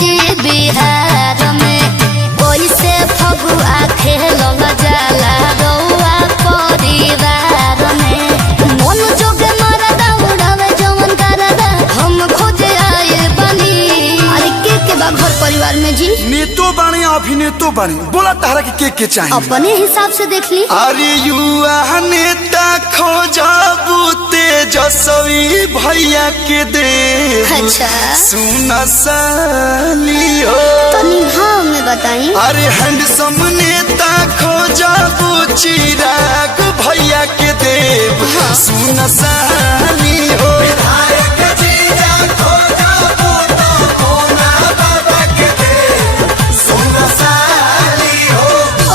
जी बिहार में कोई से फगुआ खेल जाला रउआ परिवार में मन जोगे मरदा उड़ावे जवन करदा हम खोजे आए बनी। अरे के बा घर परिवार में जी? नेतो बाणी अभिनेतो बाणी, बोला तारा के चाहिए? अपने हिसाब से देख ली। अरे युवा नेता खोजबू तेजस्वी भैया के दे। अच्छा सुन साली हो तनी भाव में बताई। अरे हैंडसम नेता खोजबू चिराग भैया के देव। सुन साली हो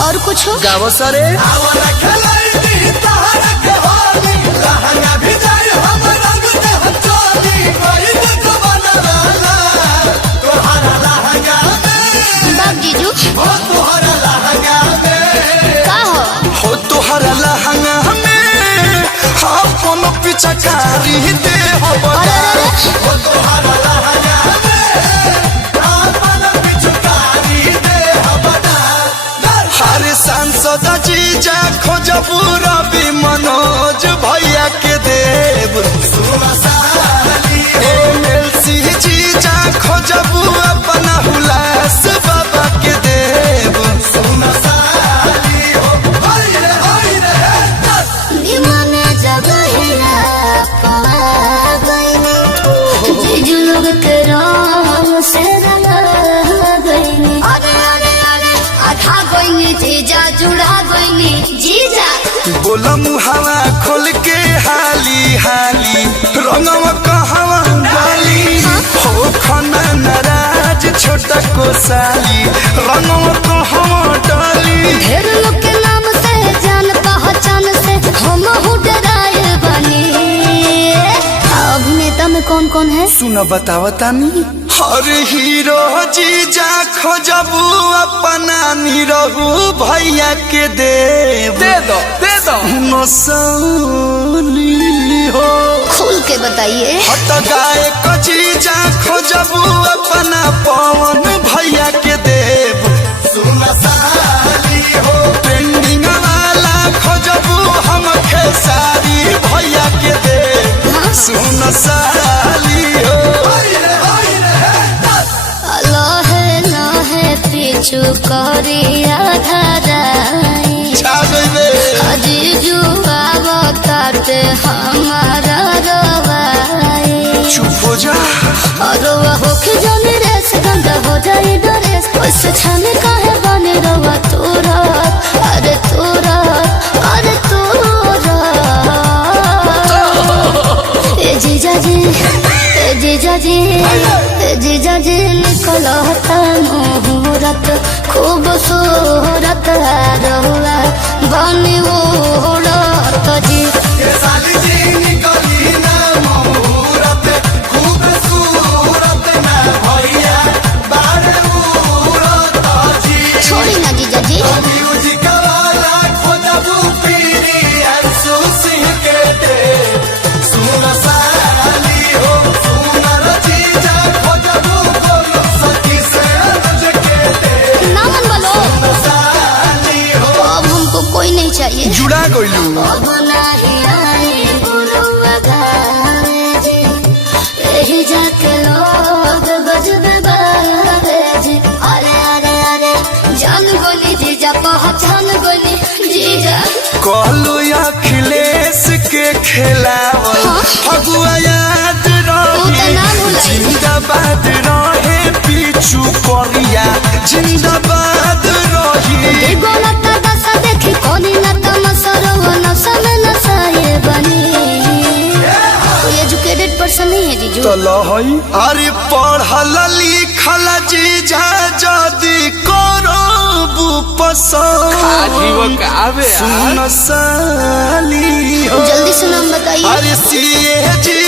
और कुछ हो? गावो सरे जीजू का हो तोहरा लहंगा में अपन पिचकारी दे हो तोहरा लहंगा में अपन पिचकारी दे हो। हरे सांसद जीजा खोजबू रवि मनोज भैया के देव। MLC जीजा खोजबू अपना हुलास बाबा के देव। दीवाने जगहिया पा गईनी जीजू लोग के रंग से रंगा गईनी। अरे अरे अरे आधा गईनी जीजा जुड़ा गईनी जीजा। बोला मुहावा खोल के हाली हाली रंगवा कहवा डाली हो खाना नाराज छोटा को साली रंगवा कहवा डाली। ढेर लोग के नाम से जान पहचान से हम डराए बनी। अभिनेता में कौन कौन है? सुना बतावतानी हर हीरो जीजा खोजबू अपना निरहू भैया के देव। दे दो साली हो खुल के बताइए। हट गाय को जीजा खोजबू अपना पवन भैया के देव। सुन साली हो ट्रेंडिंग वाला खोजबू हम खेसारी भैया के देव। सुन साली हो लहे लहे पीछू करिया धराई जीजू आवताटे हमारा रवाई। चुप हो जा रवा होके जाने रेस गंदा हो जाए डरेस वैसे छाने काहे बने रवा तोरा। अरे तोरा अरे तोरा ए जीजा जी ए जीजा जी ए जीजा जी निकलता मुहूर्त खूब सूरत रहुआ बनी ओढ़त जी। साली जी निकली ना मुहूर्त खूब सूरत ना भैया बारे उड़त जी। छोड़ी ना जीजा जी। म्यूजिक वाला खोजबू पीरी अंशु सिंह के दे। सुन साली हो सुनर जीजा खोजबू बोलो सखी से रज के दे। नामन बोलो साली हो अब हमको कोई नहीं चाहिए। जुड़ा गइलू अब नहीं आए बुलुआ गावे जी यही जाके लोग गजबे बावे जी। अरे अरे अरे जान गोली जीजा पहचान गोली जीजा। कहलू अखिलेश के खिलावल फगुआ याद रही जिंदाबाद रहे पीछू करिया जिंदाबाद रही। गोलता दशा देखी कोनी न तमसरो नशा में नशाए बनी। कोई एजुकेटेड पर्सन नहीं है जीजू। तो लहई अरे पढ़ल लिखल जीजा जदी करबू पसंद सुन साली हो जल्दी से नाम बताइए। अरे सीए जी